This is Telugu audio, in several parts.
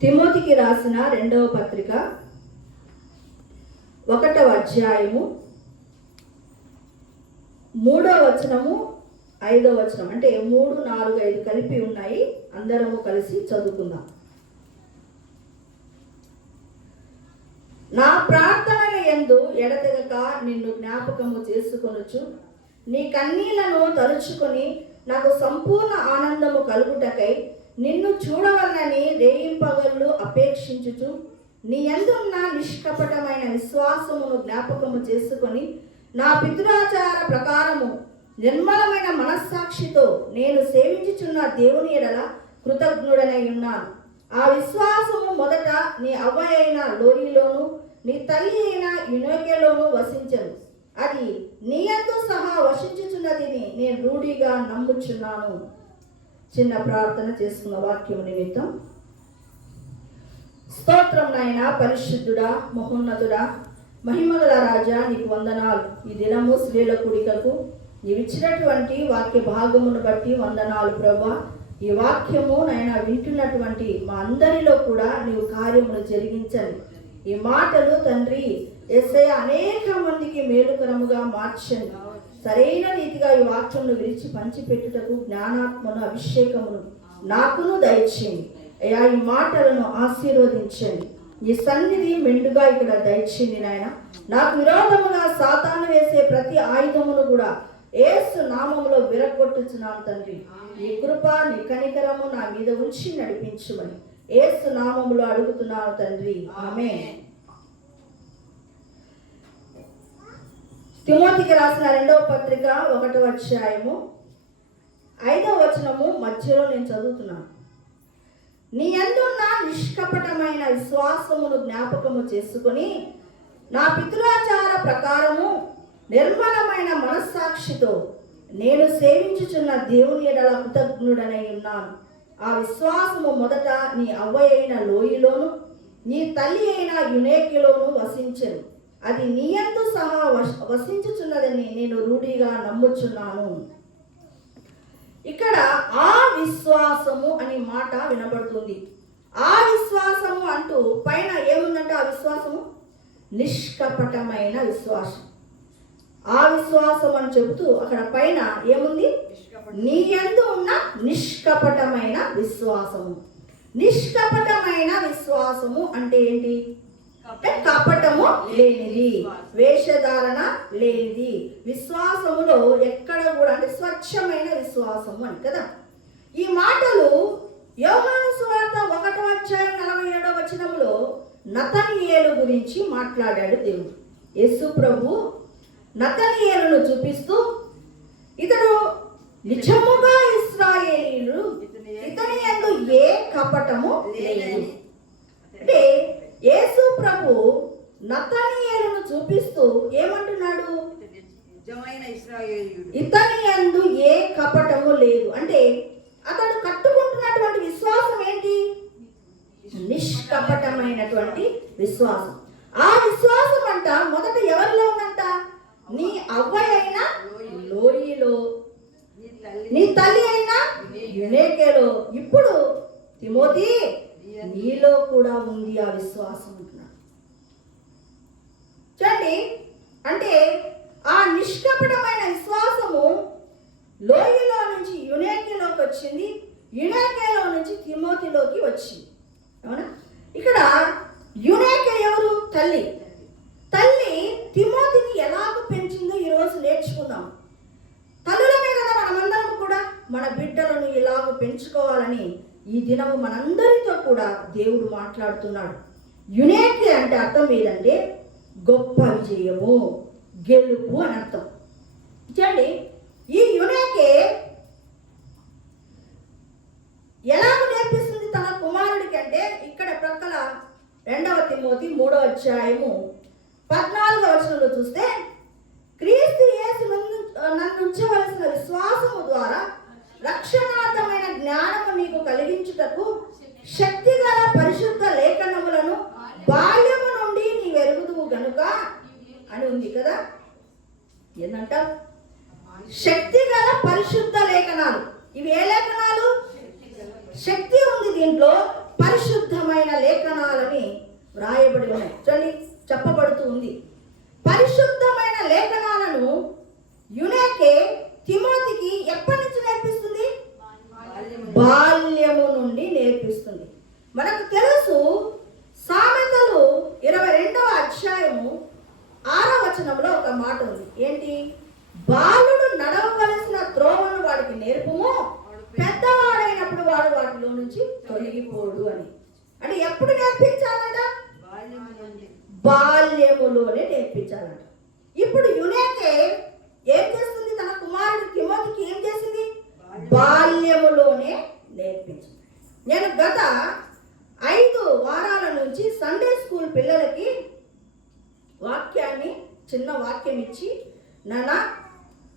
తిమోతికి రాసిన 2వ పత్రిక 1వ అధ్యాయము 3వ వచనము 5వ వచనం, అంటే 3, 4, 5 కలిపి ఉన్నాయి. అందరము కలిసి చదువుకుందాం. నా ప్రార్థనల యందు ఎడతెగక నిన్ను జ్ఞాపకము చేసుకొనుచు నీ కన్నీళ్లను తలుచుకొని నాకు సంపూర్ణ ఆనందము కలుగుటకై నిన్ను చూడవలనని రేయింపగళ్ళు అపేక్షించుచు నీ యందున్న నిష్కపటమైన విశ్వాసమును జ్ఞాపకము చేసుకొని నా పితృాచార ప్రకారము నిర్మలమైన మనస్సాక్షితో నేను సేవించుచున్న దేవుని ఎడల కృతజ్ఞుడనై ఉన్నాను. ఆ విశ్వాసము మొదట నీ అవ్వ అయిన లోయలోను నీ తల్లి అయిన యునోకెలోను వసించను. అది నీ యందు సహా వసించుచున్నదిని నేను రూఢిగా నమ్ముచున్నాను. చిన్న ప్రార్థన చేసుకున్న వాక్యం నిమిత్తం. స్తోత్రం నాయన, పరిశుద్ధుడా, మహోన్నతుడా, మహిమగల రాజా, నీకు వందనాలు. ఈ దినము స్త్రీల కూడికకు నీవిచ్చినటువంటి వాక్య భాగమును బట్టి వందనాలు ప్రభా. ఈ వాక్యము నాయన వింటున్నటువంటి మా అందరిలో కూడా నీవు కార్యమును జరిగించండి. ఈ మాటలు తండ్రి యేసయ్య అనేక మందికి మేలుకరముగా మార్చండి. సరైన రీతిగా ఈ వాక్యమును విరిచి పంచిపెట్టుటకు జ్ఞానాత్మను అభిషేకమును నాకును దయచేయండి అయ్యా. ఈ మాటలను ఆశీర్వదించండి. ఈ సన్నిధి మెండుగా ఇక్కడ దయచేయండి నాయన. నాకు విరోధముగా సాతాను వేసే ప్రతి ఆయుధమును కూడా యేసు నామములో విరగొట్టుచున్నాను తండ్రి. ఈ కృప నీ కనికరము నా మీద ఉంచి నడిపించుమని యేసు నామములో అడుగుతున్నాను తండ్రి, ఆమేన్. తిమోతికి రాసిన 2వ పత్రిక 1వ అధ్యాయము 5వ వచనము మధ్యలో నేను చదువుతున్నాను. నీ యందున్న నిష్కపటమైన విశ్వాసమును జ్ఞాపకము చేసుకొని నా పితృాచార ప్రకారము నిర్మలమైన మనస్సాక్షితో నేను సేవించుచున్న దేవుని ఎడల కృతజ్ఞుడనై ఉన్నాను. ఆ విశ్వాసము మొదట నీ అవ్వ అయిన లోయలోను నీ తల్లి అయిన యునేకెలోను వసించెను. అది నీ యందు సహా వసించుచున్నదని నేను రూఢిగా నమ్ముచున్నాను. ఇక్కడ ఆ విశ్వాసము అనే మాట వినబడుతుంది. ఆ విశ్వాసము అంటూ పైన ఏముందంటే ఆ విశ్వాసము నిష్కపటమైన విశ్వాసం. ఆ విశ్వాసం అని చెబుతూ అక్కడ పైన ఏముంది? నీ యందు ఉన్న నిష్కపటమైన విశ్వాసము. నిష్కపటమైన విశ్వాసము అంటే ఏంటి? కపటము లేనిది, వేషధారణ లేనిది, విశ్వాసములో ఎక్కడ కూడా అంటే స్వచ్ఛమైన విశ్వాసము అని కదా. ఈ మాటలు యోహాను సువార్త 1వ అధ్యాయం 47వ వచనంలో నతనీయేలు గురించి మాట్లాడాడు దేవుడు. యేసు ప్రభు నతనీయేలును చూపిస్తూ ఇతడు నిజముగా ఇశ్రాయేలీయులు, ఇతని యందు ఏ కపటము లేదు. అంటే యేసు ప్రభు నతనీయేలును చూపిస్తూ ఏమంటున్నాడు? ఇతని యందు ఏ కపటము లేదు. అంటే అతడు కట్టుకుంటున్నటువంటి విశ్వాసం ఏంటి? నిష్కపటమైనటువంటి విశ్వాసం. ఆ విశ్వాసం అంట మొదట ఎవరిలో ఉందంట? నీ అవ్వ అయిన లోయలో, నీ తల్లి అయిన యునేకెలో. ఇప్పుడు తిమోతి నీలో కూడా ఉంది ఆ విశ్వాసం అంటున్నాడు. చూడండి, అంటే ఆ నిష్కపటమైన విశ్వాసము లోయలో నుంచి యునేకెలోకి వచ్చింది, యునేకెలో నుంచి తిమోతిలోకి వచ్చింది. అవునా? ఇక్కడ యునేకె ఎవరు? తల్లి. తల్లి తిమోతిని ఎలాగ పెంచిందో ఈరోజు నేర్చుకుందాం. తల్లులమే కదా మనమందరం కూడా మన బిడ్డలను ఇలాగ పెంచుకోవాలని ఈ దినము మనందరితో కూడా దేవుడు మాట్లాడుతున్నాడు. యునేకె అంటే అర్థం ఏదంటే గొప్ప విజయము, గెలుపు అని అర్థం. చూడండి, ఈ యునేకె ఎలాగ నేర్పిస్తుంది తన కుమారుడికి అంటే ఇక్కడ ప్రక్కల 2వ తిమోతి 3వ అధ్యాయము 14వ వచనంలో చూస్తే క్రీస్తు యేసు నన్ను ఉంచవలసిన విశ్వాసము ద్వారా రక్షణార్థమైన జ్ఞానము నీకు కలిగించుటకు శక్తిగల పరిశుద్ధ లేఖనములను బాల్యము నుండి నీ వెరుగుదువు గనుక అని ఉంది కదా. ఏంటంట? శక్తిగల పరిశుద్ధ లేఖనాలు. ఇవి ఏ లేఖనాలు? శక్తి ఉంది దీంట్లో, పరిశుద్ధమైన తొలగిపోడు అని. అంటే ఎప్పుడు నేర్పించాలంట? బాల్యములోనే నేర్పించాలంట. ఇప్పుడు యునేకే ఏం చేస్తుంది? తన కుమారుడు తిమోతికి ఏం చేసింది? బాల్యములోనే నేర్పించింది. నేను గత 5 వారాల నుంచి సండే స్కూల్ పిల్లలకి వాక్యాన్ని, చిన్న వాక్యం ఇచ్చి, నానా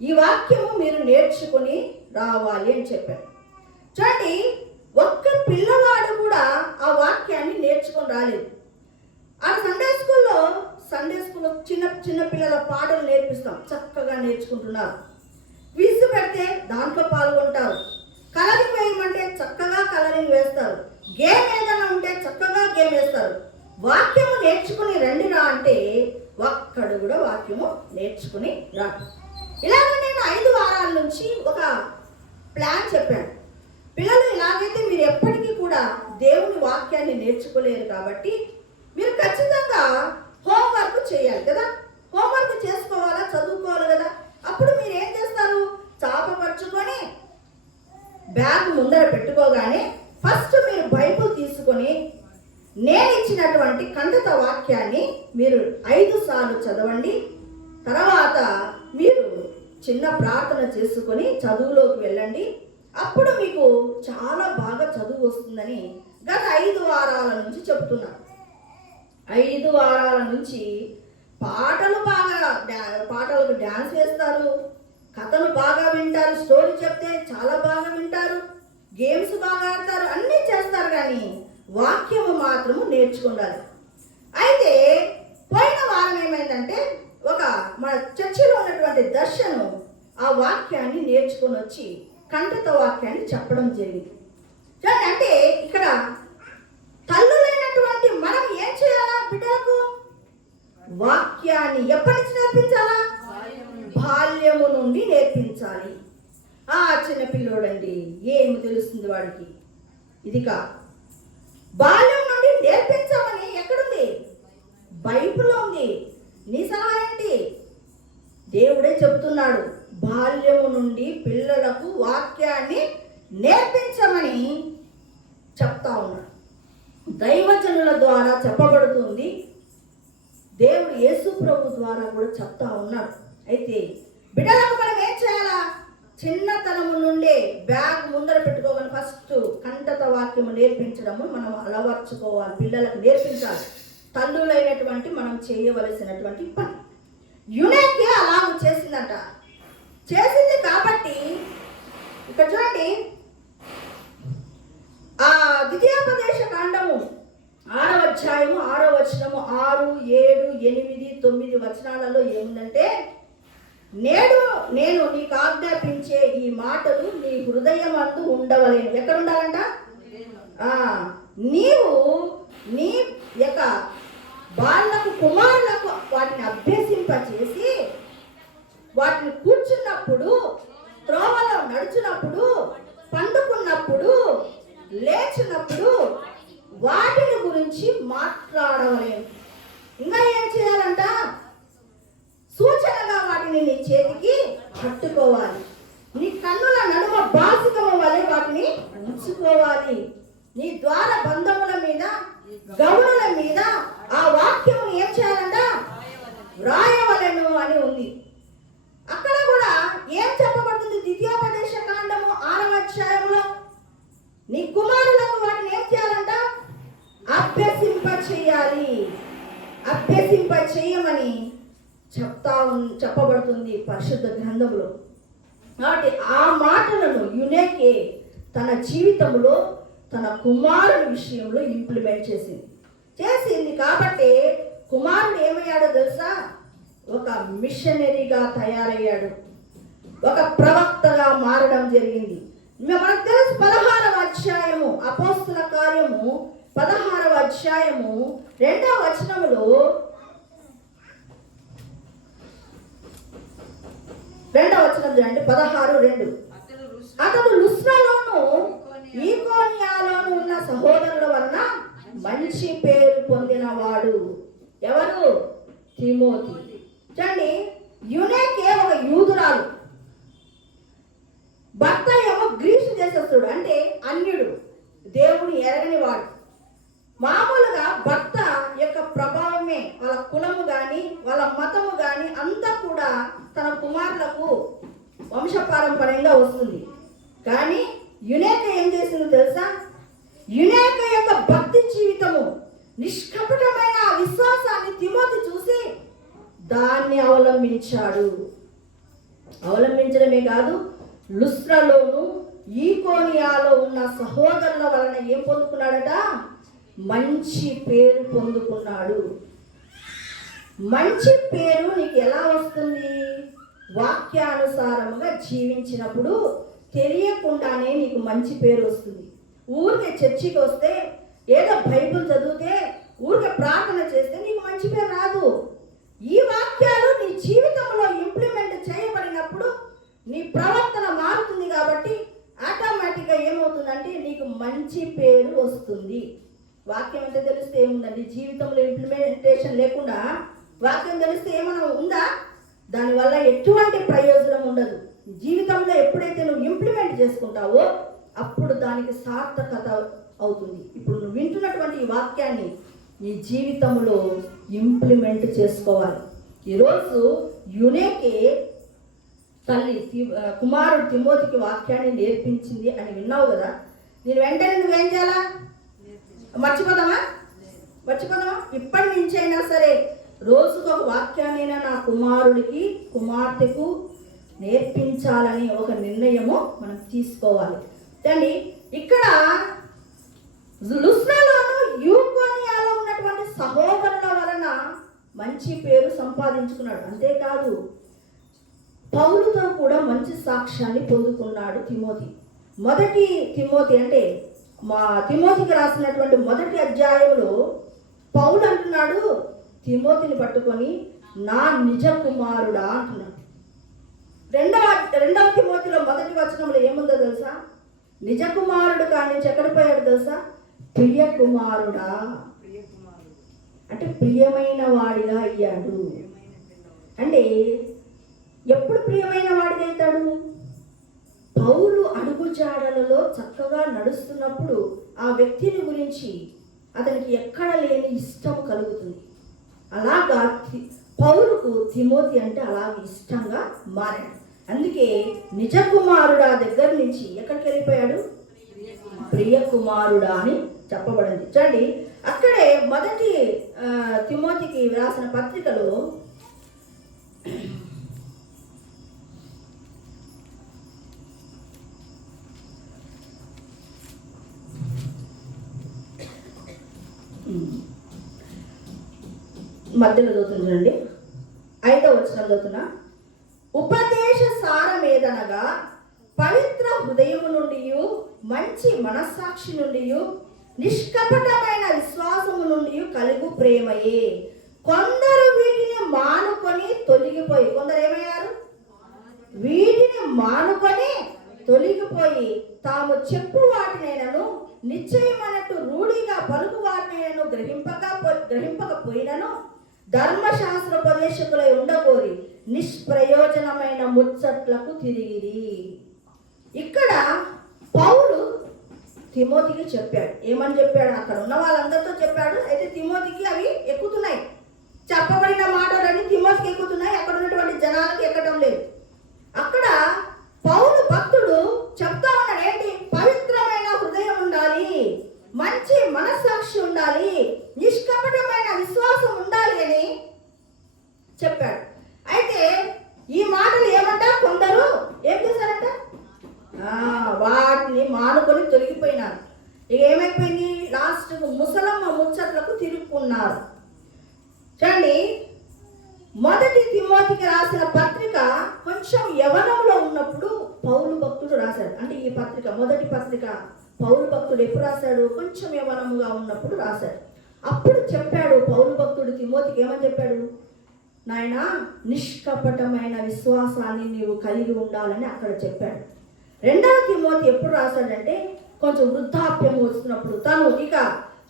ఈ వాక్యము మీరు నేర్చుకుని రావాలి అని చెప్పారు. చూడండి, ఒక్క పిల్లవాడు కూడా ఆ వాక్యాన్ని నేర్చుకొని రాలేదు. ఆ సండే స్కూల్లో చిన్న చిన్న పిల్లల పాటలు నేర్పిస్తాం, చక్కగా నేర్చుకుంటున్నారు. క్విజ్ పెడితే దాంట్లో పాల్గొంటారు. కలరింగ్ వేయమంటే చక్కగా కలరింగ్ వేస్తారు. గేమ్ ఏదైనా ఉంటే చక్కగా గేమ్ వేస్తారు. వాక్యము నేర్చుకుని రండిరా అంటే ఒక్కడు కూడా వాక్యము నేర్చుకుని రా. ఇలాగ నేను 5 వారాల నుంచి ఒక ప్లాన్ చెప్పాను. పిల్లలు ఇలాగైతే మీరు ఎప్పటికీ కూడా దేవుని వాక్యాన్ని నేర్చుకోలేరు కాబట్టి మీరు ఖచ్చితంగా హోంవర్క్ చేయాలి కదా. హోంవర్క్ చేసుకోవాలా, చదువుకోవాలి కదా. అప్పుడు మీరు ఏం చేస్తారు? చాపపరుచుకొని బ్యాగ్ ముందర పెట్టుకోగానే ఫస్ట్ మీరు బైబుల్ తీసుకొని నేను ఇచ్చినటువంటి ఖండిత వాక్యాన్ని మీరు 5 సార్లు చదవండి. తర్వాత మీరు చిన్న ప్రార్థన చేసుకొని చదువులోకి వెళ్ళండి. అప్పుడు మీకు చాలా బాగా చదువు వస్తుందని గత 5 వారాల నుంచి చెప్తున్నాను. 5 వారాల నుంచి పాటలకు డ్యాన్స్ వేస్తారు, కథలు బాగా వింటారు, స్టోరీ చెప్తే చాలా బాగా వింటారు, గేమ్స్ బాగా ఆడతారు, అన్నీ చేస్తారు. కానీ వాక్యము మాత్రము నేర్చుకుండాలి. అయితే పోయిన వారం ఏమైందంటే మన చర్చిలో ఉన్నటువంటి దర్శనం ఆ వాక్యాన్ని నేర్చుకొని వచ్చి ఖండిత వాక్యాన్ని చెప్పడం జరిగింది. అంటే ఇక్కడ తల్లులైనటువంటి మనం ఏం చేయాలా? బిడ్డలకు వాక్యాన్ని ఎప్పటి నుంచి నేర్పించాలా? బాల్యము నుండి నేర్పించాలి. చిన్న పిల్లోడండి, ఏమి తెలుస్తుంది వాడికి? ఇది కాదు. బాల్యం నుండి నేర్పించమని ఎక్కడుంది? బైబిల్లో ఉంది. నీ సలహా ఏంటి? దేవుడే చెబుతున్నాడు, బాల్యము నుండి పిల్లలకు వాక్యాన్ని నేర్పించమని చెప్తా ఉన్నాడు. దైవజనుల ద్వారా చెప్పబడుతుంది, దేవుడు యేసు ప్రభు ద్వారా కూడా చెప్తా ఉన్నాడు. అయితే బిడ్డలకు మనం ఏం చేయాలా? చిన్నతనము నుండే బ్యాగ్ ముందర పెట్టుకోవాలి. ఫస్ట్ ఖండిత వాక్యము నేర్పించడము మనం అలవర్చుకోవాలి, పిల్లలకు నేర్పించాలి. తల్లులైనటువంటి మనం చేయవలసినటువంటి పని. యునేకే అలాగ చేసిందంట. చేసింది కాబట్టి ఇక్కడ చూడండి, ద్వితీయోపదేశ కాండము 6వ అధ్యాయము 6వ వచనము 6, 7, 8, 9 వచనాలలో ఏముందంటే, నేడు నేను నీకు ఆజ్ఞాపించే ఈ మాటలు నీ హృదయమందు ఉండవలేను. ఎక్కడ ఉండాలంట? నీవు నీ యొక్క బాలకు కుమారులకు వాటిని అభ్యసింపచేసి వాటిని కూర్చున్నప్పుడు, త్రోవలో నడుచున్నప్పుడు, పండుకున్నప్పుడు, లేచినప్పుడు వాటిని గురించి మాట్లాడవలేను. ఇంకా ఏం చేయాలంట? సూచనగా వాటిని నీ చేతికి పట్టుకోవాలి. నీ కన్నుల నడుమ బాసికము వలె వాటిని ఉంచుకోవాలి. నీ ద్వార బంధముల మీద, గౌనుల మీద ఆ వాక్యము ఏం చేయాలంట? వ్రాయవలెను అని ఉంది. అక్కడ కూడా ఏం చెప్పబడుతుంది? ద్వితీయోపదేశ కాండము 6వ అధ్యాయంలో నీ కుమారులకు వాటిని ఏం చేయాలంట? అభ్యసింప చేయమని చెప్పబడుతుంది పరిశుద్ధ గ్రంథంలో. కాబట్టి ఆ మాటలను యునేకే తన జీవితంలో తన కుమారుడి విషయంలో ఇంప్లిమెంట్ చేసింది కాబట్టి కుమారుడు ఏమయ్యాడో తెలుసా? ఒక మిషనరీగా తయారయ్యాడు, ఒక ప్రవక్తగా మారడం జరిగింది. మనకు తెలుసు 16వ అధ్యాయము అపోస్తుల కార్యము 16వ అధ్యాయము 2వ వచనములో 2వ వచనం చూడండి. 16:2 అతడు లుస్త్రలోను ఈకోనియాలోను ఉన్న సహోదరుల వలన మంచి పేరు పొందినవాడు. ఎవరు? తిమోతి. చూడండి, యునేకే ఒక యూదురాలు, భర్త ఏమో గ్రీసు దేశస్థుడు, అంటే అన్యుడు, దేవుని ఎరగని వాడు. మామూలుగా భర్త యొక్క ప్రభావమే, వాళ్ళ కులము కానీ వాళ్ళ మతము కానీ అంతా కూడా తన కుమారులకు వంశపారంపర్యంగా వస్తుంది. కానీ యునేక ఏం చేసిందో తెలుసా? యునేక యొక్క భక్తి జీవితము, నిష్కపటమైన విశ్వాసాన్ని తిమోతి చూసి దాన్ని అవలంబించాడు. అవలంబించడమే కాదు, లుస్త్రలోను ఈకోనియాలో ఉన్న సహోదరుల వలన ఏం పొందుకున్నాడట? మంచి పేరు పొందుకున్నాడు. మంచి పేరు నీకు ఎలా వస్తుంది? వాక్యానుసారముగా జీవించినప్పుడు తెలియకుండానే నీకు మంచి పేరు వస్తుంది. ఊరికే చర్చికి వస్తే, ఏదో బైబిల్ చదివితే, ఊరికే ప్రార్థన చేస్తే నీకు మంచి పేరు రాదు. ఈ వాక్యాలు నీ జీవితంలో ఇంప్లిమెంట్ చేయబడినప్పుడు నీ ప్రవర్తన మారుతుంది. కాబట్టి ఆటోమేటిక్గా ఏమవుతుందంటే నీకు మంచి పేరు వస్తుంది. వాక్యం ఎంత తెలిస్తే ఏముందండి? జీవితంలో ఇంప్లిమెంటేషన్ లేకుండా వాక్యం తెలిస్తే ఏమైనా ఉందా? దానివల్ల ఎటువంటి ప్రయోజనం ఉండదు. జీవితంలో ఎప్పుడైతే నువ్వు ఇంప్లిమెంట్ చేసుకుంటావో అప్పుడు దానికి సార్థకత అవుతుంది. ఇప్పుడు నువ్వు వింటున్నటువంటి ఈ వాక్యాన్ని నీ జీవితంలో ఇంప్లిమెంట్ చేసుకోవాలి. ఈరోజు యునేకే తల్లి కుమారుడు తిమోతికి వాక్యాన్ని నేర్పించింది అని విన్నావు కదా. నేను వెంటనే నువ్వేం చేయాలా? మర్చిపోదామా? ఇప్పటి నుంచి అయినా సరే రోజుకు ఒక వాక్యాన్నైనా నా కుమారుడికి కుమార్తెకు నేర్పించాలని ఒక నిర్ణయము మనం తీసుకోవాలి. అండి ఇక్కడ లుస్త్రలోను ఈకోనియాలో ఉన్నటువంటి సహోదరుల వలన మంచి పేరు సంపాదించుకున్నాడు. అంతేకాదు పౌలుతో కూడా మంచి సాక్ష్యాన్ని పొందుకున్నాడు తిమోతి. మొదటి తిమోతి అంటే మా తిమోతికి రాసినటువంటి మొదటి అధ్యాయంలో పౌలు అంటున్నాడు తిమోతిని పట్టుకొని నా నిజ కుమారుడా అంటున్నాడు. రెండవ తిమోతిలో మొదటి వచనంలో ఏముందో తెలుసా? నిజ కుమారుడు కాని ఎక్కడికి పోయాడు తెలుసా? ప్రియ కుమారుడా అంటే ప్రియమైన వాడిగా అయ్యాడు. అంటే ఎప్పుడు ప్రియమైన వాడిగా అవుతాడు? పౌలు అడుగుజాడలలో చక్కగా నడుస్తున్నప్పుడు ఆ వ్యక్తిని గురించి అతనికి ఎక్కడ లేని ఇష్టం కలుగుతుంది. అలాగా పౌలుకు తిమోతి అంటే అలాగే ఇష్టంగా మారాడు. అందుకే నిజ కుమారుడా దగ్గర నుంచి ఎక్కడికి వెళ్ళిపోయాడు? ప్రియ కుమారుడా అని చెప్పబడింది. చూడండి, అక్కడే మొదటి తిమోతికి రాసిన పత్రికలో మధ్యలో చదువుతుందండి, 5వ వచనం చదువుతున్నా. ఉపదేశ సారమేదనగా పవిత్ర హృదయము నుండి, మంచి మనస్సాక్షి నుండి, నిష్కపటమైన విశ్వాసము నుండి కలుగు ప్రేమయే. కొందరు వీటిని మానుకొని తొలగిపోయి, కొందరు ఏమయ్యారు? వీటిని మానుకొని తొలగిపోయి తాము చెప్పు వాటినైనను నిశ్చయమన్నట్టు రూఢిగా పలుకు వాటినైనను గ్రహింపకపోయినను ధర్మశాస్త్రోపదేశకులై ఉండకోరి నిష్ప్రయోజనమైన ముచ్చట్లకు తిరిగిరి. ఇక్కడ పౌలు తిమోతికి చెప్పాడు. ఏమని చెప్పాడు? అక్కడ ఉన్న వాళ్ళందరితో చెప్పాడు. అయితే తిమోతికి అవి ఎక్కుతున్నాయి. చెప్పబడిన మాటలన్నీ తిమోతికి ఎక్కుతున్నాయి, అక్కడ ఉన్నటువంటి జనాలకు ఎక్కడం లేదు. అక్కడ పౌలు భక్తుడు చెప్తా ఉన్నాడు ఏంటి? పవిత్రమైన హృదయం ఉండాలి, మంచి మనస్సాక్షి ఉండాలి, నిష్కపటమైన విశ్వాసం ఉండాలి అని చెప్పాడు. అయితే ఈ మాటలు ఏమంట? కొందరు ఏం చేశారంట? వాటిని మానుకొని తొలగిపోయినారు. ఇక ఏమైపోయింది? లాస్ట్కు ముసలమ్మ ముచ్చట్లకు తిరుక్కున్నారు. చూడండి, మొదటి తిమోతికి రాసిన పత్రిక కొంచెం యవనంలో ఉన్నప్పుడు పౌలు భక్తుడు రాశాడు. అంటే ఈ పత్రిక, మొదటి పత్రిక పౌలు భక్తుడు ఎప్పుడు రాశాడు? కొంచెం యవనముగా ఉన్నప్పుడు రాశాడు. అప్పుడు చెప్పాడు పౌలు భక్తుడు తిమోతికి, ఏమని చెప్పాడు? నాయనా, నిష్కపటమైన విశ్వాసాన్ని నీవు కలిగి ఉండాలని అక్కడ చెప్పాడు. రెండవ తిమోతి ఎప్పుడు రాశాడంటే కొంచెం వృద్ధాప్యం వస్తున్నప్పుడు, తను ఇక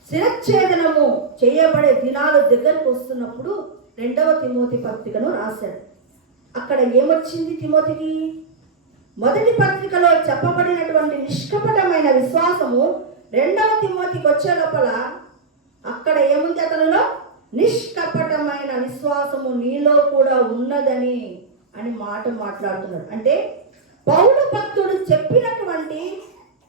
శిరచ్ఛేదనము చేయబడే దినాలు దగ్గరకు వస్తున్నప్పుడు రెండవ తిమోతి పత్రికను రాశాడు. అక్కడ ఏమొచ్చింది తిమోతికి? మొదటి పత్రికలో చెప్పబడినటువంటి నిష్కపటమైన విశ్వాసము రెండవ తిమోతికి వచ్చే లోపల అక్కడ ఏముంది, అతనిలో నిష్కపటమైన విశ్వాసము నీలో కూడా ఉన్నదని అని మాట్లాడుతున్నాడు. అంటే పౌలు భక్తుడు చెప్పినటువంటి,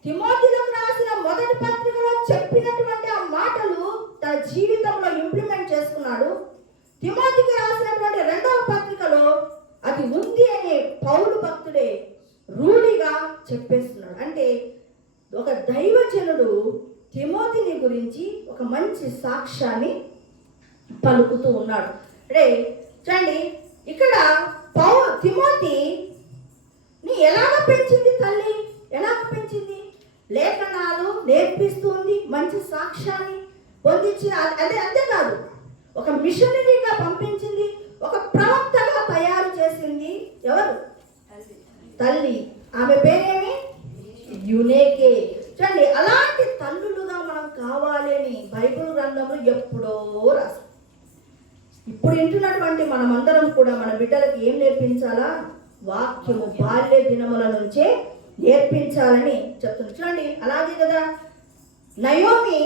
తిమోతిలకు రాసిన మొదటి పత్రికలో చెప్పినటువంటి ఆ మాటలు తన జీవితంలో ఇంప్లిమెంట్ చేసుకున్నాడు. తిమోతికి రాసినటువంటి రెండవ పత్రికలో అది ఉంది అని పౌలు భక్తుడే రూఢిగా చెప్పేస్తున్నాడు. అంటే ఒక దైవజనుడు తిమోతిని గురించి ఒక మంచి సాక్ష్యాన్ని పలుకుతూ ఉన్నాడు. అంటే చూడండి, ఇక్కడ తిమోతిని ఎలాగ పెంచింది తల్లి, ఎలాగ పెంచింది? లేఖనాలు నేర్పిస్తుంది, మంచి సాక్ష్యాన్ని పొందించిన, అంతేకాదు ఒక మిషనరీగా పంపించింది, ఒక ప్రవక్తగా తయారు చేసింది. ఎవరు? తల్లి. ఆమె పేరేమి? యునేకే. చూడండి, అలాంటి తల్లులుగా మనం కావాలి అని బైబిల్ గ్రంథంలో ఎప్పుడో రాసి, ఇప్పుడు వింటున్నటువంటి మనమందరం కూడా మన బిడ్డలకు ఏం నేర్పించాలా? వాక్యము బాల్య దినముల నుంచే నేర్పించాలని చెప్తుంది. చూడండి, అలాగే కదా నయోమి,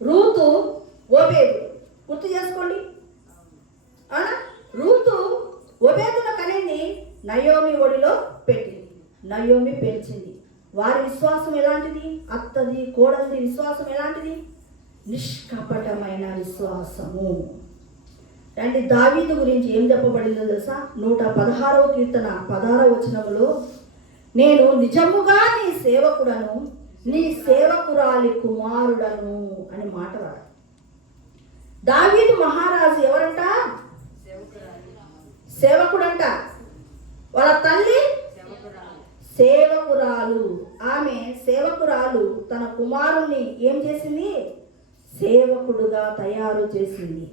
రూతు, ఓబేదు గుర్తు చేసుకోండి. రూతు ఓబేదును కనింది, నయోమి ఒడిలో పెట్టింది, నయోమి పెంచింది. వారి విశ్వాసం ఎలాంటిది? అత్తది కోడలిది విశ్వాసం ఎలాంటిది? నిష్కపటమైన విశ్వాసము. అంటే దావీదు గురించి ఏం చెప్పబడిందో తెలుసా? 116వ కీర్తన 16వ వచనములో, నేను నిజముగా నీ సేవకుడను, నీ సేవకురాలి కుమారుడను అని మాట వాడు. దావీదు మహారాజు ఎవరంట? సేవకుడంట. వాళ్ళ తల్లి సేవకురాలు. ఆమె సేవకురాలు తన కుమారుణ్ణి ఏం చేసింది? సేవకుడుగా తయారు చేసింది.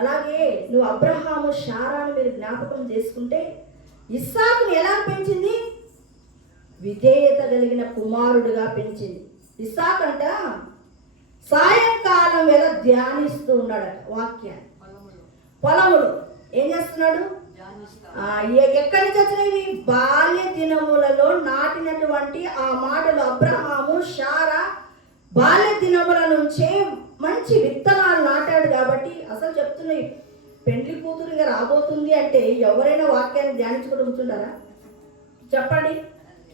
అలాగే నువ్వు అబ్రహాము, శారాను మీరు జ్ఞాపకం చేసుకుంటే, ఇస్సాకుని ఎలా పెంచింది? విధేయత కలిగిన కుమారుడుగా పెంచింది. ఇస్సాకు అంట సాయంకాలం వేళ ధ్యానిస్తూ ఉన్నాడు వాక్యాన్ని. పొలములు ఏం చేస్తున్నాడు? ఎక్కడి నుంచి వచ్చినవి? బాల్య దినములలో నాటినటువంటి ఆ మాటలు. అబ్రహాము, శారా బాల్య దినముల నుంచే మంచి విత్తనాలు నాటాడు. కాబట్టి అసలు చెప్తున్నాయి, పెండ్లి కూతురుగా రాబోతుంది అంటే ఎవరైనా వాక్యాన్ని ధ్యానించుకుంటూ ఉంటుంటారా? చెప్పండి.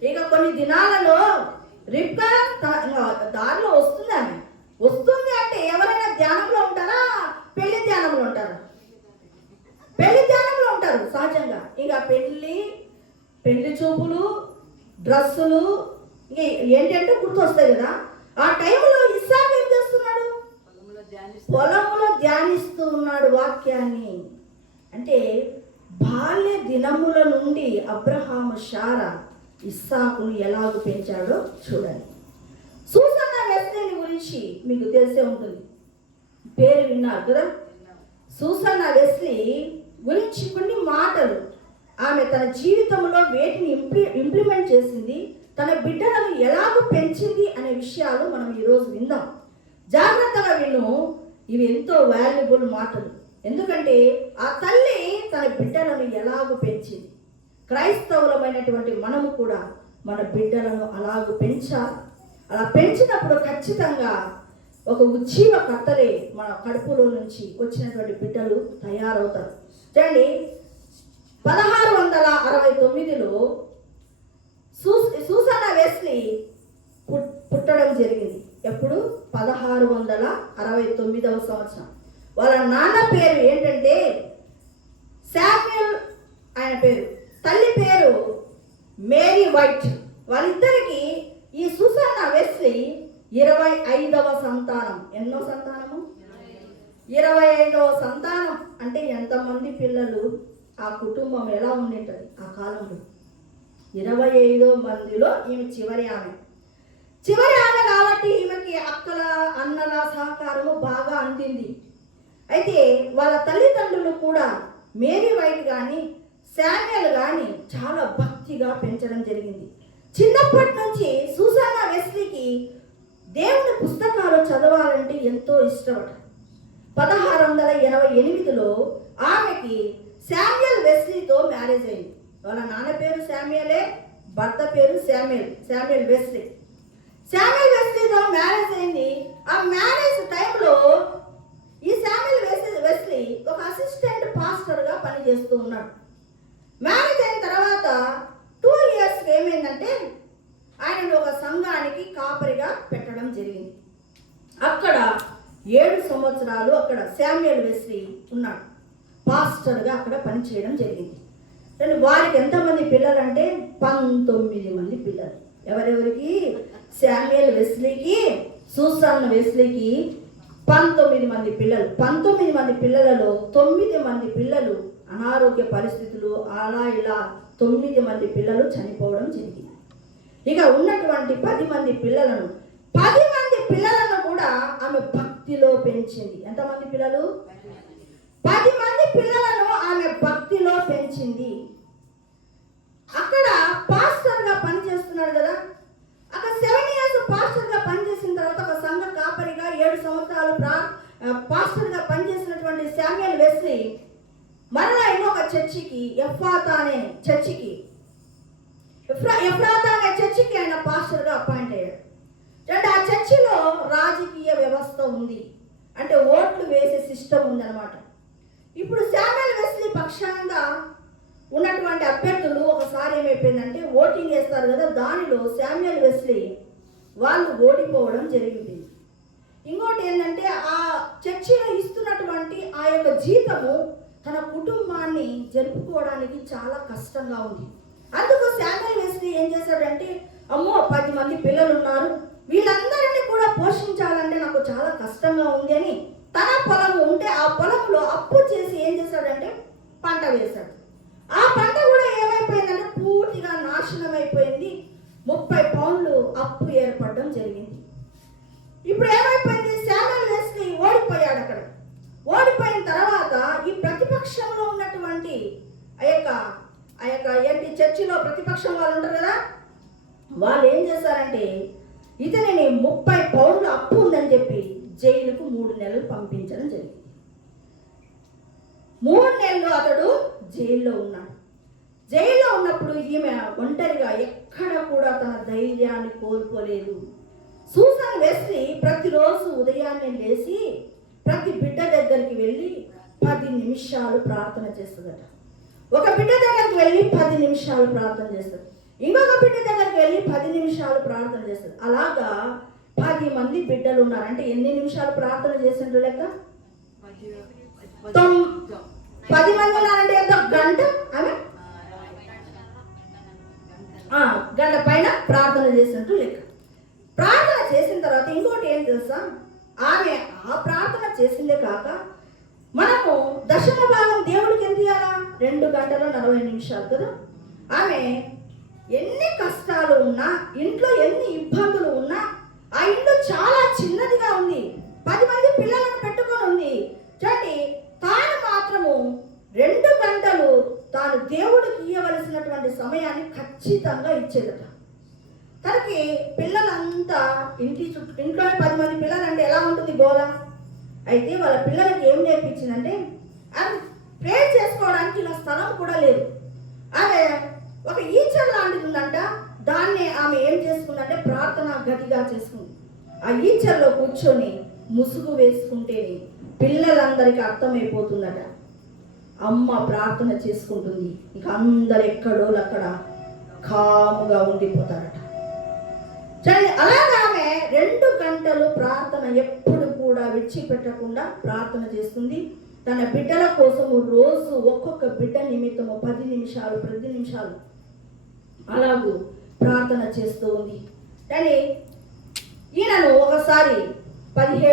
ఇక కొన్ని దినాలలో రిబ్కా దారిలో వస్తుంది. ఆమె వస్తుంది అంటే ఎవరైనా ధ్యానంలో ఉంటారా? పెళ్లి ధ్యానంలో ఉంటారా? పెళ్లి ధ్యానంలో ఉంటారు సహజంగా. ఇంకా పెళ్లి చూపులు, డ్రస్సులు ఇంకా ఏంటంటే గుర్తు వస్తాయి కదా. ఆ టైంలో ఇస్సాకు ఏం చేస్తున్నాడు? పొలంలో ధ్యానిస్తూ ఉన్నాడు వాక్యాన్ని. అంటే బాల్య దినముల నుండి అబ్రహాము, శారా ఇస్సాకును ఎలాగ పెంచాడో చూడండి. సూసన్నా వెస్లీని గురించి మీకు తెలిసే ఉంటుంది, పేరు విన్నారు కదా. సూసన్నా వెస్లీ గురించి కొన్ని మాటలు, ఆమె తన జీవితంలో వేటిని ఇంప్లిమెంట్ చేసింది, తన బిడ్డలను ఎలాగ పెంచింది అనే విషయాలు మనం ఈరోజు విందాం. జాగ్రత్తగా విను. ఇవి ఎంతో వాల్యుబుల్ మాటలు. ఎందుకంటే ఆ తల్లి తన బిడ్డలను ఎలాగ పెంచింది. క్రైస్తవులమైనటువంటి మనము కూడా మన బిడ్డలను అలాగ పెంచాలి. అలా పెంచినప్పుడు ఖచ్చితంగా ఒక ఉజ్జీవ కర్తలే మన కడుపులో నుంచి వచ్చినటువంటి బిడ్డలు తయారవుతారు. చూడండి, 1669లో సూసన్నా వెస్లీ పుట్టడం జరిగింది. ఎప్పుడు? 1669వ సంవత్సరం. వాళ్ళ నాన్న పేరు ఏంటంటే శామ్యూల్, ఆయన పేరు. తల్లి పేరు మేరీ వైట్. వాళ్ళిద్దరికి ఈ సూసన్నా వెస్లీ 25వ సంతానం. ఎన్నో సంతానము? 25వ సంతానం. అంటే ఎంతమంది పిల్లలు? ఆ కుటుంబం ఎలా ఉండేటది ఆ కాలంలో? 25 మందిలో ఈమె చివరి ఆమె కాబట్టి ఈమెకి అక్కల అన్నల సహకారము బాగా అందింది. అయితే వాళ్ళ తల్లిదండ్రులు కూడా మేరీ వైట్ కానీ శామ్యూల్ కానీ చాలా భక్తిగా పెంచడం జరిగింది. చిన్నప్పటి నుంచి సూసన్నా వెస్లీకి దేవుని పుస్తకాలు చదవాలంటే ఎంతో ఇష్టపడ. 1688లో ఆమెకి శామ్యూల్ వెస్లీతో మ్యారేజ్ అయింది. వాళ్ళ నాన్న పేరు శామ్యూలే, భర్త పేరు శామ్యూల్ వెస్లీ. శామ్యూల్ వెస్లీతో మ్యారేజ్ అయింది. ఆ మ్యారేజ్ టైంలో ఈ శామ్యూల్ వెస్లీ ఒక అసిస్టెంట్ పాస్టర్గా పనిచేస్తూ ఉన్నాడు. మ్యారేజ్ అయిన తర్వాత 2 years ఏమైందంటే ఆయనను ఒక సంఘానికి కాపరిగా పెట్టడం జరిగింది. అక్కడ 7 సంవత్సరాలు అక్కడ శామ్యూల్ వెస్లీ ఉన్నాడు. పాస్టర్గా అక్కడ పనిచేయడం జరిగింది. వారికి ఎంతమంది పిల్లలు అంటే 19 మంది పిల్లలు. ఎవరెవరికి? శామ్యూల్ వెస్లీకి, సూసన్ వెస్లీకి 19 మంది పిల్లలు. 19 మంది పిల్లలలో 9 మంది పిల్లలు అనారోగ్య పరిస్థితులు అలా ఇలా 9 మంది పిల్లలు చనిపోవడం జరిగింది. ఇక ఉన్నటువంటి 10 మంది పిల్లలను కూడా ఆమె భక్తిలో పెంచింది. ఎంతమంది పిల్లలు? 10 మంది పిల్లలను ఆమె భక్తిలో పెంచింది. అక్కడ పాస్టర్గా పనిచేస్తున్నాడు కదా. అక్కడ 7 years పాస్టర్గా పనిచేసిన తర్వాత ఒక సంఘ కాపరిగా 7 సంవత్సరాలు పాస్టర్గా పనిచేసినటువంటి శామ్యూల్ వెస్లీ మరలా ఇంకొక చర్చికి, ఎఫ్రాతా అనే చర్చికి ఆయన పాస్టర్గా అపాయింట్ అయ్యాడు. ఆ చర్చిలో రాజకీయ వ్యవస్థ ఉంది, అంటే ఓట్లు వేసే సిస్టమ్ ఉందన్నమాట. ఇప్పుడు శామ్యూల్ వెస్లీ పక్షంగా ఉన్నటువంటి అభ్యర్థులు ఒకసారి ఏమైపోయిందంటే ఓటింగ్ వేస్తారు కదా, దానిలో శామ్యూల్ వెస్లీ వాళ్ళు ఓడిపోవడం జరిగింది. ఇంకోటి ఏంటంటే ఆ చర్చిలో ఇస్తున్నటువంటి ఆ యొక్క జీతము తన కుటుంబాన్ని జరుపుకోవడానికి చాలా కష్టంగా ఉంది. అందుకు శామ్యూల్ వెస్లీ ఏం చేశాడంటే, అమ్మో 10 మంది పిల్లలు ఉన్నారు, వీళ్ళందరినీ కూడా పోషించాలంటే నాకు చాలా కష్టంగా ఉంది అని తన పొలం ఉంటే ఆ పొలంలో అప్పు చేసి ఏం చేశాడంటే పంట వేశాడు. ఆ పంట కూడా ఏమైపోయిందంటే పూర్తిగా నాశనం అయిపోయింది. 30 పౌండ్లు అప్పు ఏర్పడడం జరిగింది. ఇప్పుడు ఏమైపోయింది? శామ్యూల్ వెస్లీ ఓడిపోయాడు. అక్కడ ఓడిపోయిన తర్వాత ఈ ప్రతిపక్షంలో ఉన్నటువంటి ఆ యొక్క ఏంటి చర్చిలో ప్రతిపక్షం వాళ్ళు ఉంటారు కదా, వాళ్ళు ఏం చేశారంటే ఇతనిని 30 పౌండ్ల అప్పు ఉందని చెప్పి జైలుకు 3 నెలలు పంపించడం జరిగింది. 3 నెలలు అతడు జైల్లో ఉన్నాడు. జైల్లో ఉన్నప్పుడు ఈమె ఒంటరిగా ఎక్కడ కూడా తన ధైర్యాన్ని కోల్పోలేదు. సూసన్ వెస్లీ ప్రతిరోజు ఉదయాన్నే లేచి ప్రతి బిడ్డ దగ్గరికి వెళ్ళి 10 నిమిషాలు ప్రార్థన చేస్తుందట. ఒక బిడ్డ దగ్గరికి వెళ్ళి 10 నిమిషాలు ప్రార్థన చేస్తుంది, ఇంకొక బిడ్డ దగ్గరికి వెళ్ళి 10 నిమిషాలు ప్రార్థన చేస్తుంది. అలాగా 10 మంది బిడ్డలు ఉన్నారు. అంటే ఎన్ని నిమిషాలు ప్రార్థన చేసిండ్రు లెక్క? 10 మంది ఉన్నారంటే ఎంత? గంట. ఆమె గంట పైన ప్రార్థన చేసినట్టు లెక్క. ప్రార్థన చేసిన తర్వాత ఇంకోటి ఏం తెలుసా, ఆమె ఆ ప్రార్థన చేసిందే కాక మనము దశమ భాగం దేవుడికి ఎంత ఇవ్వాలా? 2 గంటల 40 నిమిషాలు కదా. ఆమె ఎన్ని కష్టాలు ఉన్నా, ఇంట్లో ఎన్ని ఇబ్బందులు ఉన్నా, ఆ ఇల్లు చాలా చిన్నదిగా ఉంది, 10 మంది పిల్లలను పెట్టుకొని ఉంది. చూడండి, తాను మాత్రము 2 గంటలు తాను దేవుడికి ఇవ్వవలసినటువంటి సమయాన్ని ఖచ్చితంగా ఇచ్చేదట. తనకి పిల్లలంతా ఇంట్లోనే 10 మంది పిల్లలు అంటే ఎలా ఉంటుంది గోల. అయితే వాళ్ళ పిల్లలకి ఏం నేర్పించిందంటే, ఆమె ప్రే చేసుకోవడానికి ఇలా స్థలం కూడా లేదు. ఆమె ఒక ఈచర్ లాంటిది ఉందంట, దాన్ని ఆమె ఏం చేసుకుందంటే ప్రార్థన గదిగా చేసుకుంది. ఆ ఈచర్లో కూర్చొని ముసుగు వేసుకుంటేనే పిల్లలందరికీ అర్థమైపోతుందట, అమ్మ ప్రార్థన చేసుకుంటుంది. ఇక అందరు ఎక్కడో అక్కడ కాముగా ఉండిపోతారట. సరే, అలాగే ఆమె 2 గంటలు ప్రార్థన ఎప్పుడు కూడా విడిచిపెట్టకుండా ప్రార్థన చేస్తుంది. తన బిడ్డల కోసము రోజు ఒక్కొక్క బిడ్డ నిమిత్తము 10 నిమిషాలు 10 నిమిషాలు అలాగూ ప్రార్థన చేస్తూ ఉంది. కానీ ఈయనను ఒకసారి 17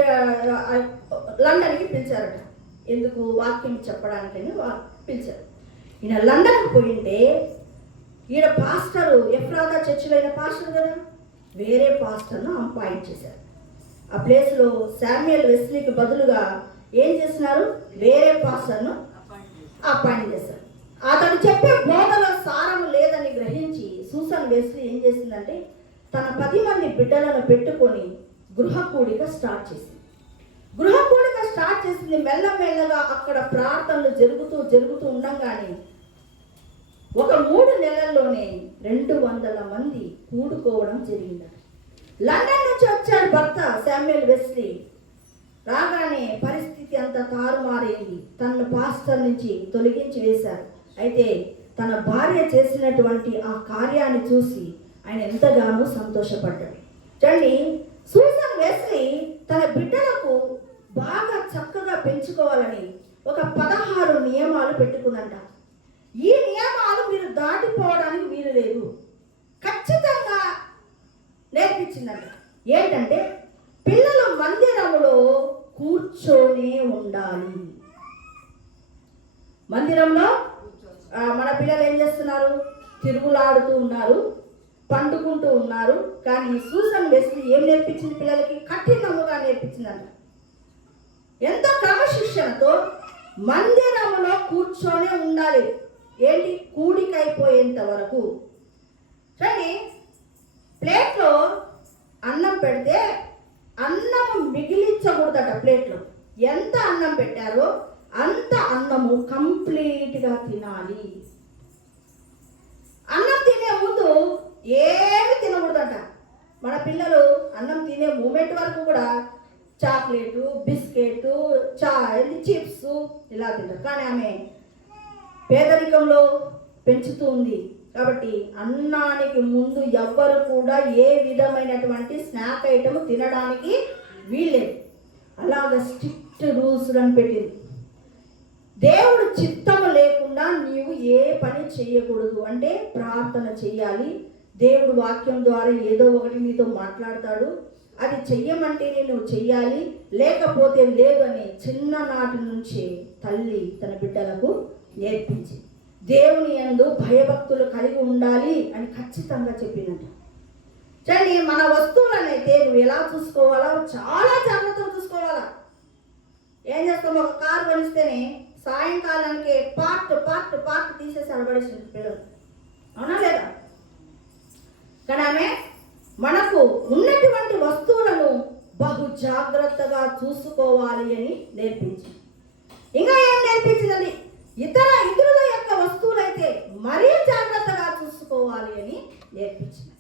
లండన్కి పిలిచారట. ఎందుకు? వాక్యం చెప్పడానికని పిలిచారు. ఈయన లండన్కి పోయింటే ఈయన పాస్టరు ఎఫ్రాతా చర్చిలో అయిన పాస్టర్ కదా, వేరే పాస్టర్ను అపాయింట్ చేశారు. ఆ ప్లేస్లో శామ్యూల్ వెస్లీకి బదులుగా ఏం చేసినారు? వేరే పాస్టర్ను అపాయింట్ చేశారు. అతడు చెప్పే బోధలో సారం లేదని గ్రహించి సూసన్ వెస్లీ ఏం చేసిందంటే తన 10 మంది బిడ్డలను పెట్టుకొని గృహకూడిక స్టార్ట్ చేసింది. మెల్లమెల్లగా అక్కడ ప్రార్థనలు జరుగుతూ ఉండగానే ఒక 3 నెలల్లోనే 200 మంది కూడుకోవడం జరిగింది. లండన్ నుంచి వచ్చాడు భర్త శామ్యూయల్ వెస్లీ. రాగానే పరిస్థితి అంతా తారుమారైంది. తనను పాస్టర్ నుంచి తొలగించి వేశారు. అయితే తన భార్య చేసినటువంటి ఆ కార్యాన్ని చూసి ఆయన ఎంతగానో సంతోషపడ్డాడు. చూడండి, సూసన్ వెస్లీ తన బిడ్డలకు బాగా చక్కగా పెంచుకోవాలని ఒక 16 నియమాలు పెట్టుకుందంట. ఈ నియమాలు మీరు దాటిపోవడానికి వీలు లేదు, ఖచ్చితంగా నేర్పించిందంట. ఏంటంటే పిల్లలు మందిరములో కూర్చొనే ఉండాలి. మందిరంలో మన పిల్లలు ఏం చేస్తున్నారు? తిరుగులాడుతూ ఉన్నారు, పండుకుంటూ ఉన్నారు. కానీ సూసన్ వెస్లీ ఏం నేర్పించింది? పిల్లలకి కఠినముగా నేర్పించిందంట. ఎంతో క్రమశిక్షణతో మందిరములో కూర్చొనే ఉండాలి. ఏంటి? కూడికైపోయేంత వరకు. కానీ ప్లేట్లో అన్నం పెడితే అన్నము మిగిలించకూడదట. ప్లేట్లో ఎంత అన్నం పెట్టారో అంత అన్నము కంప్లీట్గా తినాలి. అన్నం తినే ముందు ఏమి తినకూడదట. మన పిల్లలు అన్నం తినే మూమెంట్ వరకు కూడా చాక్లెట్, బిస్కెట్, చిప్స్ ఇలా తింటారు. కానీ ఆమె పేదరికంలో పెంచుతూ ఉంది కాబట్టి అన్నానికి ముందు ఎవ్వరు కూడా ఏ విధమైనటువంటి స్నాక్ ఐటమ్ తినడానికి వీల్లేదు. అలాగ స్ట్రిక్ట్ రూల్స్ అని పెట్టింది. దేవుడు చిత్తము లేకుండా నీవు ఏ పని చేయకూడదు. అంటే ప్రార్థన చేయాలి. దేవుడు వాక్యం ద్వారా ఏదో ఒకటి నీతో మాట్లాడతాడు, అది చెయ్యమంటే నువ్వు చెయ్యాలి, లేకపోతే లేదు అని చిన్ననాటి నుంచే తల్లి తన బిడ్డలకు నేర్పించి దేవుని యందు భయభక్తులు కలిగి ఉండాలి అని ఖచ్చితంగా చెప్పిందంట. చూడండి, మన వస్తువులనైతే నువ్వు ఎలా చూసుకోవాలా? చాలా జాగ్రత్తగా చూసుకోవాలా. ఏం చేస్తాము? ఒక కారు కొనిస్తేనే సాయంకాలానికి పార్ట్ తీసేసి అడబడేసింది పిల్లలు, అవునా లేదా? కానీ ఆమె మనకు ఉన్నటువంటి వస్తువులను బహు జాగ్రత్తగా చూసుకోవాలి అని నేర్పించింది. ఇంకా ఏం నేర్పించిందండి? ఇతరుల యొక్క వస్తువులైతే మరీ జాగ్రత్తగా చూసుకోవాలి అని నేర్పించింది.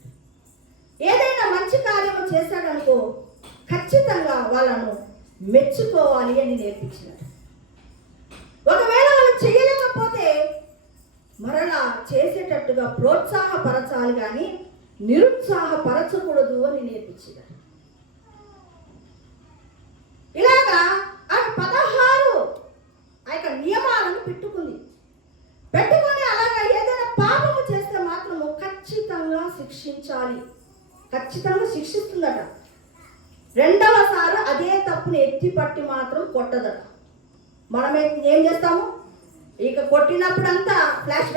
ఏదైనా మంచి కార్యము చేశాడనుకో ఖచ్చితంగా వాళ్ళను మెచ్చుకోవాలి అని నేర్పించినట్టు. ఒకవేళ వాళ్ళు చేయలేకపోతే మరలా చేసేటట్టుగా ప్రోత్సాహపరచాలి కానీ నిరుత్సాహపరచకూడదు అని నేర్పించినారు. ఇలాగా ఆ 16 ఆ యొక్క నియమాలను పెట్టుకొని అలాగా ఏదైనా పాపము చేస్తే మాత్రము ఖచ్చితంగా శిక్షించాలి. ఖచ్చితంగా శిక్షిస్తుందట. రెండవసారి అదే తప్పుని ఎత్తి పట్టి మాత్రం కొట్టదట. మనం ఏం చేస్తాము? ఇక కొట్టినప్పుడంతా ఫ్లాష్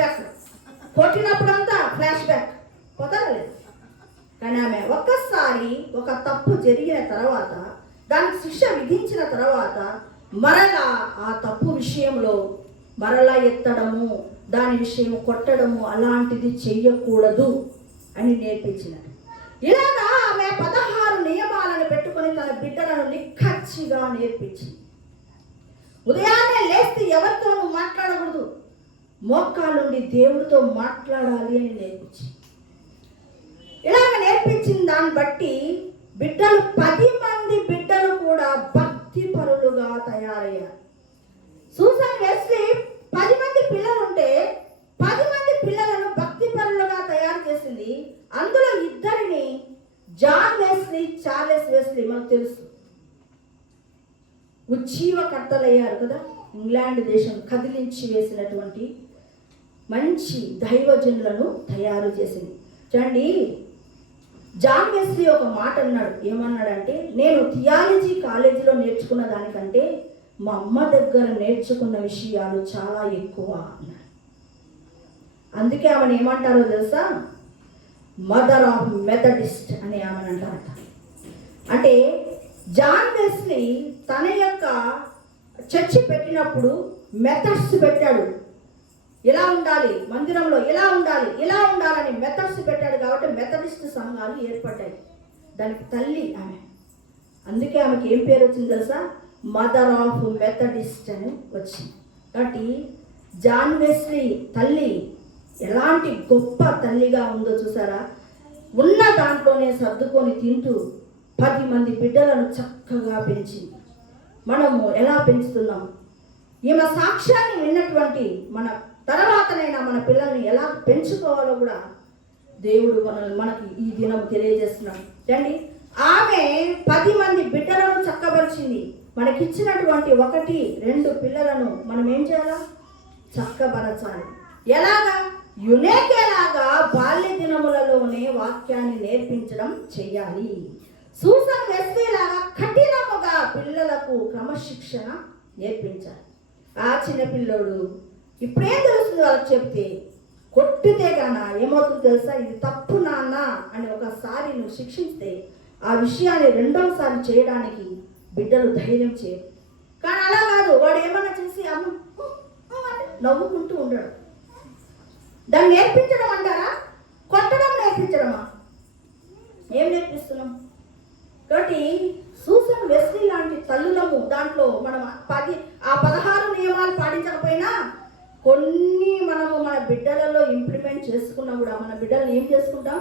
బ్యాక్ కుదరలేదు. కానీ ఆమె ఒక్కసారి ఒక తప్పు జరిగిన తర్వాత, దానికి శిక్ష విధించిన తర్వాత మరలా ఆ తప్పు విషయంలో మరలా ఎత్తడము, దాని విషయం కొట్టడము అలాంటిది చెయ్యకూడదు అని నేర్పించినారు. ఇలాగా ఆమె 16 నియమాలను పెట్టుకొని తన బిడ్డలను నిక్కచ్చిగా నేర్పించింది. ఉదయాన్నే లేస్తే ఎవరితోనూ మాట్లాడకూడదు, మోకాళ్ళుండి దేవుడితో మాట్లాడాలి అని నేర్పించింది. ఇలాగ నేర్పించిన దాన్ని బట్టి బిడ్డలు 10 మంది బిడ్డలు కూడా భక్తి పరులుగా తయారయ్యారు. సూసన్ వెస్లీ 10 మంది పిల్లలు ఉంటే 10 మంది పిల్లలను భక్తి పరులుగా తయారు చేసింది. అందులో 2 జాన్ వెస్లీ, చార్లెస్ వెస్లీ మనకు తెలుసు, ఉజ్జీవకర్తలయ్యారు కదా. ఇంగ్లాండ్ దేశం కదిలించి వేసినటువంటి మంచి దైవజనులను తయారు చేసింది. చూడండి, జాన్ వెస్లీ ఒక మాట అన్నాడు. ఏమన్నాడంటే, నేను థియాలజీ కాలేజీలో నేర్చుకున్న దానికంటే మా అమ్మ దగ్గర నేర్చుకున్న విషయాలు చాలా ఎక్కువ అన్నాడు. అందుకే ఆమెను ఏమంటారో తెలుసా? మదర్ ఆఫ్ మెథడిస్ట్ అని ఆమెను అంటారట. అంటే జాన్ వెస్లీ తన యొక్క చర్చి పెట్టినప్పుడు మెథడ్స్ పెట్టాడు. ఇలా ఉండాలి, మందిరంలో ఇలా ఉండాలని మెథడ్స్ పెట్టాడు. కాబట్టి మెథడిస్ట్ సంఘాలు ఏర్పడ్డాయి. దానికి తల్లి ఆమె. అందుకే ఆమెకి ఏం పేరు వచ్చింది తెలుసా? మదర్ ఆఫ్ మెథడిస్ట్ అని వచ్చింది. కాబట్టి జాన్ వెస్లీ తల్లి ఎలాంటి గొప్ప తల్లిగా ఉందో చూసారా? ఉన్న దాంట్లోనే సర్దుకొని తింటూ 10 మంది బిడ్డలను చక్కగా పెంచింది. మనము ఎలా పెంచుతున్నాం? ఈమె సాక్ష్యాన్ని విన్నటువంటి మన తర్వాతనైనా మన పిల్లల్ని ఎలా పెంచుకోవాలో కూడా దేవుడు మనకి ఈ దినం తెలియజేస్తున్నాడు. అండి, ఆమె 10 మంది బిడ్డలను చక్కబరిచింది. మనకిచ్చినటువంటి 1, 2 పిల్లలను మనం ఏం చేయాలా? చక్కబరచాలి. ఎలాగా? యునేకేలాగా బాల్య దినములలోనే వాక్యాన్ని నేర్పించడం చెయ్యాలి. సూసన్ వెస్లీ లాగా కఠినముగా పిల్లలకు క్రమశిక్షణ నేర్పించాలి. ఆ చిన్న పిల్లోడు ఇప్పుడేం తెలుస్తుంది వాళ్ళకి చెప్తే? కొట్టితే గాన ఏమవుతుందో తెలుసా? ఇది తప్పు నాన్న అని ఒకసారి నువ్వు శిక్షిస్తే ఆ విషయాన్ని రెండవసారి చేయడానికి బిడ్డలు ధైర్యం చేయరు. కానీ అలా కాదు, వాడు ఏమన్నా చేసి అమ్మ నవ్వుకుంటూ ఉండడు. దాన్ని నేర్పించడం అంటారా? కొట్టడం నేర్పించడమా? ఏం నేర్పిస్తున్నాం? కాబట్టి సూసన్ వెస్లీ లాంటి తల్లులము దాంట్లో మనం 16 నియమాలు పాటించకపోయినా కొన్ని మనము మన బిడ్డలలో ఇంప్లిమెంట్ చేసుకున్నా కూడా మన బిడ్డలను ఏం చేసుకుంటాం?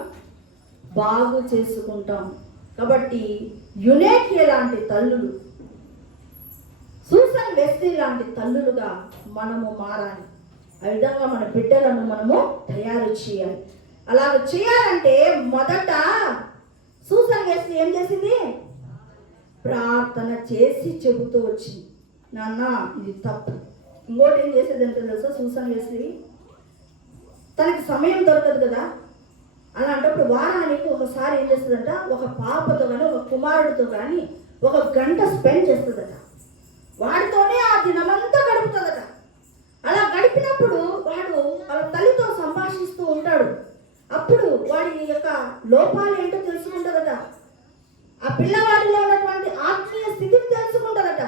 బాగు చేసుకుంటాం. కాబట్టి యునేకే లాంటి తల్లులు, సూసన్ వెస్లీ లాంటి తల్లులుగా మనము మారాలి. ఆ విధంగా మన బిడ్డలను మనము తయారు చేయాలి. అలాగ చేయాలంటే మొదట సూసన్ వెస్లీ ఏం చేసింది? ప్రార్థన చేసి చెబుతూ వచ్చింది, నాన్న ఇది తప్పు. ఇంకోటి ఏం చేసేది అంటే తెలుసా? సూసన్ వెస్లీ తనకి సమయం దొరకదు కదా, అలాంటప్పుడు వారానికి ఒకసారి ఏం చేస్తుందంట? ఒక పాపతో కానీ ఒక కుమారుడితో కానీ 1 గంట స్పెండ్ చేస్తుందట. వాడితోనే ఆ దినమంతా గడుపుతుందట. అలా గడిపినప్పుడు వాడు వాళ్ళ తల్లితో సంభాషిస్తూ ఉంటాడు. అప్పుడు వాడి యొక్క లోపాలు ఏంటో తెలుసుకుంటుందట. ఆ పిల్లవాడిలో ఉన్నటువంటి ఆత్మీయ స్థితిని తెలుసుకుంటుందట.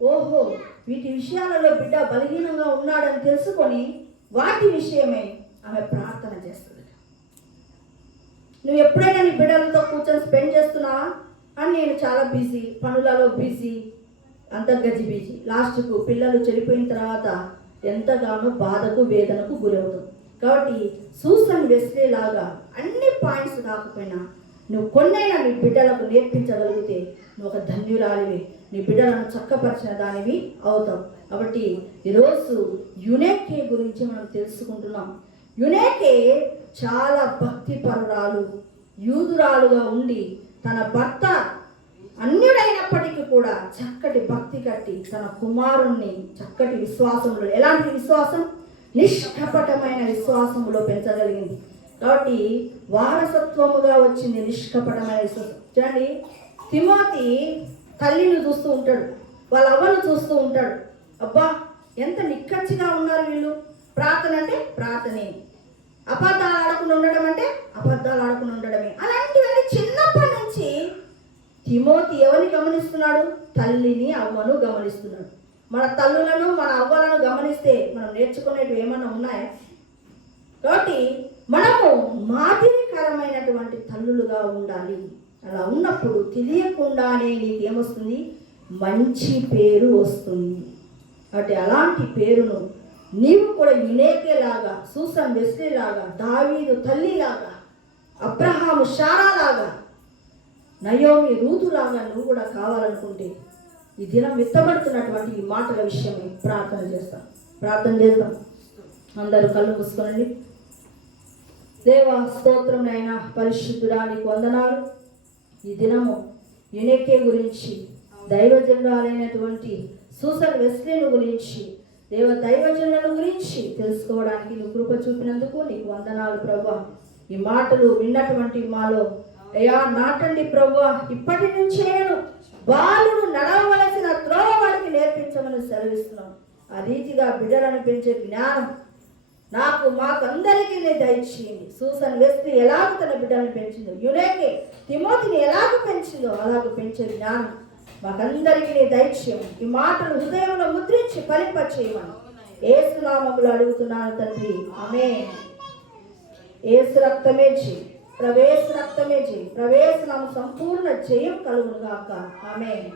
ఓహో, వీటి విషయాలలో బిడ్డ బలహీనంగా ఉన్నాడని తెలుసుకొని వాటి విషయమై ఆమె ప్రార్థన చేస్తుందట. నువ్వు ఎప్పుడైనా నీ బిడ్డలతో కూర్చొని స్పెండ్ చేస్తున్నావా? అని నేను చాలా బిజీ, పనులలో బిజీ, అంత గజిబిజీ. లాస్ట్కు పిల్లలు చెడిపోయిన తర్వాత ఎంతగానో బాధకు వేదనకు గురవుతుంది. కాబట్టి సూసన్ వెస్లీ లాగా అన్ని పాయింట్స్ కాకపోయినా నువ్వు కొన్నైనా నీ బిడ్డలకు నేర్పించగలిగితే నువ్వు ఒక ధన్యురాలివి, నీ బిడ్డలను చక్కపరిచిన దానివి అవుతావు. కాబట్టి ఈరోజు యునేకే గురించి మనం తెలుసుకుంటున్నాం. యునేకే చాలా భక్తిపరురాలు, యూదురాలుగా ఉండి తన భర్త అన్యుడైనప్పటికీ కూడా చక్కటి భక్తి కట్టి తన కుమారుణ్ణి చక్కటి విశ్వాసంలో, ఎలాంటి విశ్వాసం? నిష్కపటమైన విశ్వాసంలో పెంచగలిగింది. కాబట్టి వారసత్వముగా వచ్చింది నిష్కపటమైన విశ్వాసం. చూడండి, తిమోతి తల్లిని చూస్తూ ఉంటాడు, వాళ్ళ అవ్వను చూస్తూ ఉంటాడు. అబ్బా ఎంత నిక్కచ్చిగా ఉన్నారు వీళ్ళు. ప్రార్థన అంటే ప్రార్థనే, అబద్ధాలు ఆడకుండా ఉండడం అంటే అబద్ధాలు ఆడకుండా ఉండడమే. అలాంటివన్నీ చిన్నప్పటి నుంచి తిమోతి ఎవరిని గమనిస్తున్నాడు? తల్లిని అవ్వను గమనిస్తున్నాడు. మన తల్లులను మన అవ్వలను గమనిస్తే మనం నేర్చుకునేటివి ఏమన్నా ఉన్నాయా? కాబట్టి మనము మాదిరికరమైనటువంటి తల్లులుగా ఉండాలి. అలా ఉన్నప్పుడు తెలియకుండానే నీకేమొస్తుంది? మంచి పేరు వస్తుంది. కాబట్టి అలాంటి పేరును నీవు కూడా యునేకేలాగా, సూసన్ వెస్లీ లాగా, దావీదు తల్లిలాగా, అబ్రహాము శారాలాగా, నయోమి రూతులాగా నువ్వు కూడా కావాలనుకుంటే ఈ దినం విత్తబడుతున్నటువంటి ఈ మాటల విషయమై ప్రార్థన చేద్దాం. అందరూ కళ్ళు మూసుకోనండి. దేవా స్తోత్రం నాయనా, పరిశుద్ధుడా నీకు వందనాలు. ఈ దినము యునేకే గురించి, దైవజనురాలైనటువంటి సూసన్ వెస్లీను గురించి, దైవజనులను గురించి తెలుసుకోవడానికి నువ్వు కృప చూపినందుకు నీకు వందనాలు ప్రభువా. ఈ మాటలు విన్నటువంటి మాలో అయ్యా నాటండి ప్రభువా. ఇప్పటి నుంచేను బాలుడు నడవవలసిన త్రోవ వాడికి నేర్పించమని సెలవిస్తున్నాం. ఆ రీతిగా బిడ్డలను పెంచే జ్ఞానం మాకందరికీ దయచేయండి. సూసన్ వెస్లీ ఎలాగ తన బిడ్డలను పెంచిందో, యునేకే తిమోతిని ఎలాగ పెంచిందో అలాగ పెంచే జ్ఞానం మాకందరికీ దయచేయమని, ఈ మాటలు హృదయంలో ముద్రించి ఫలింపచేయమని యేసు నామములో అడుగుతున్నాను తండ్రి, ఆమేన్. యేసు రక్తమే జయం, ప్రవేశ రక్తమే జయం, ప్రవేశనామ సంపూర్ణ జయం కలుగును గాక, ఆమేన్.